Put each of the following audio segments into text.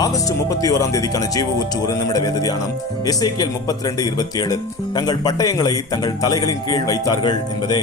August 31 தேதிக்கான ஜீவ ஊற்று ஒரு நிமிட வேத தியானம். எசேக்கியேல் 32:27. தங்கள் பட்டயங்களை தங்கள் தலைகளின் கீழ் வைத்தார்கள் என்பதே.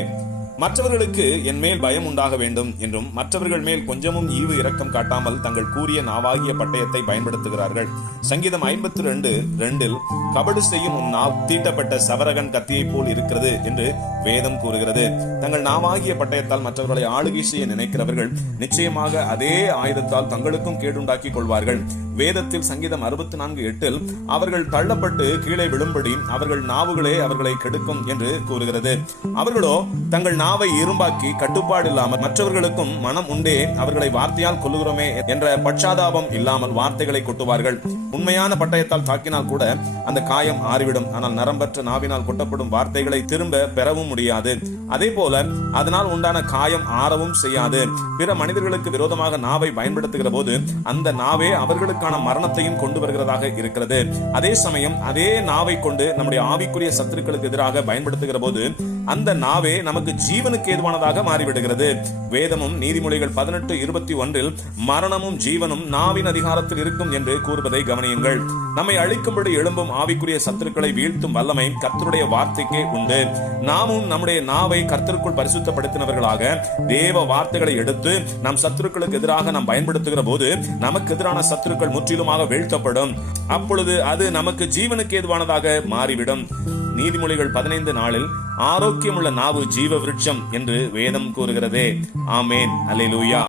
மற்றவர்களுக்கு என் மேல் பயம் உண்டாக வேண்டும் என்றும் மற்றவர்கள் மேல் கொஞ்சமும் ஈவு இரக்கம் காட்டாமல் தங்கள் கூறிய நாவாகிய பட்டயத்தை பயன்படுத்துகிறார்கள். சங்கீதம் 52:2 கபடு செய்யும் உன் நாவ் தீட்டப்பட்ட சவரகன் கத்தியை போல் இருக்கிறது என்று வேதம் கூறுகிறது. தங்கள் நாவாகிய பட்டயத்தால் மற்றவர்களை ஆளுகை செய்ய நினைக்கிறவர்கள் நிச்சயமாக அதே ஆயுதத்தால் தங்களுக்கும் கேடுண்டாக்கிக் கொள்வார்கள். வேதத்தில் சங்கீதம் 64:8 அவர்கள் தள்ளப்பட்டு கீழே விழும்படி அவர்கள் நாவுகளே அவர்களை கெடுக்கும் என்று கூறுகிறது. அவர்களோ தங்கள் நாவை இரும்பாக்கி கட்டுப்பாடு இல்லாமல் மற்றவர்களுக்கும் மனம் உண்டே அவர்களை வார்த்தையால் கொல்லுகிறோமே என்ற பட்சாதாபம் இல்லாமல் வார்த்தைகளை கொட்டுவார்கள். உண்மையான பட்டயத்தால் தாக்கினால் கூட அந்த காயம் ஆறிவிடும். ஆனால் நரம்பற்ற நாவினால் கொட்டப்படும் வார்த்தைகளை திரும்ப பெறவும் முடியாது. அதே போல அதனால் உண்டான காயம் ஆறவும் செய்யாது. பிற மனிதர்களுக்கு விரோதமாக நாவை பயன்படுத்துகிற போது அந்த நாவே அவர்களுக்கான மரணத்தையும் கொண்டு வருகிறதாக இருக்கிறது. அதே சமயம் அதே நாவை கொண்டு நம்முடைய ஆவிக்குரிய சத்துருக்களுக்கு எதிராக பயன்படுத்துகிற போது அந்த நாவே நமக்கு ஜீவனுக்கு ஏதுவானதாக மாறிவிடுகிறது. வேதமும் நீதிமொழிகள் 18:21 மரணமும் ஜீவனும் நாவின் அதிகாரத்தில் இருக்கும் என்று கூறுவதை கவனியுங்கள். நம்மை அழிக்கும்படி எழும்பும் ஆவிக்குரிய சத்துருக்களை வீழ்த்தும் வல்லமை கர்த்தருடைய வார்த்தைக்கே உண்டு. நாமும் நம்முடைய நாவை கர்த்தருக்குள் பரிசுத்தப்படுத்தினவர்களாக தேவ வார்த்தைகளை எடுத்து நம் சத்துருக்களுக்கு எதிராக நாம் பயன்படுத்துகிற போது நமக்கு எதிரான சத்துருக்கள் முற்றிலுமாக வீழ்த்தப்படும். அப்பொழுது அது நமக்கு ஜீவனுக்கு ஏதுவானதாக மாறிவிடும். நீதிமொழிகள் 15:4 ஆரோக்கியமுள்ள நாவு ஜீவ விருட்சம் என்று வேதம் கூறுகிறதே. ஆமேன். அல்லேலூயா.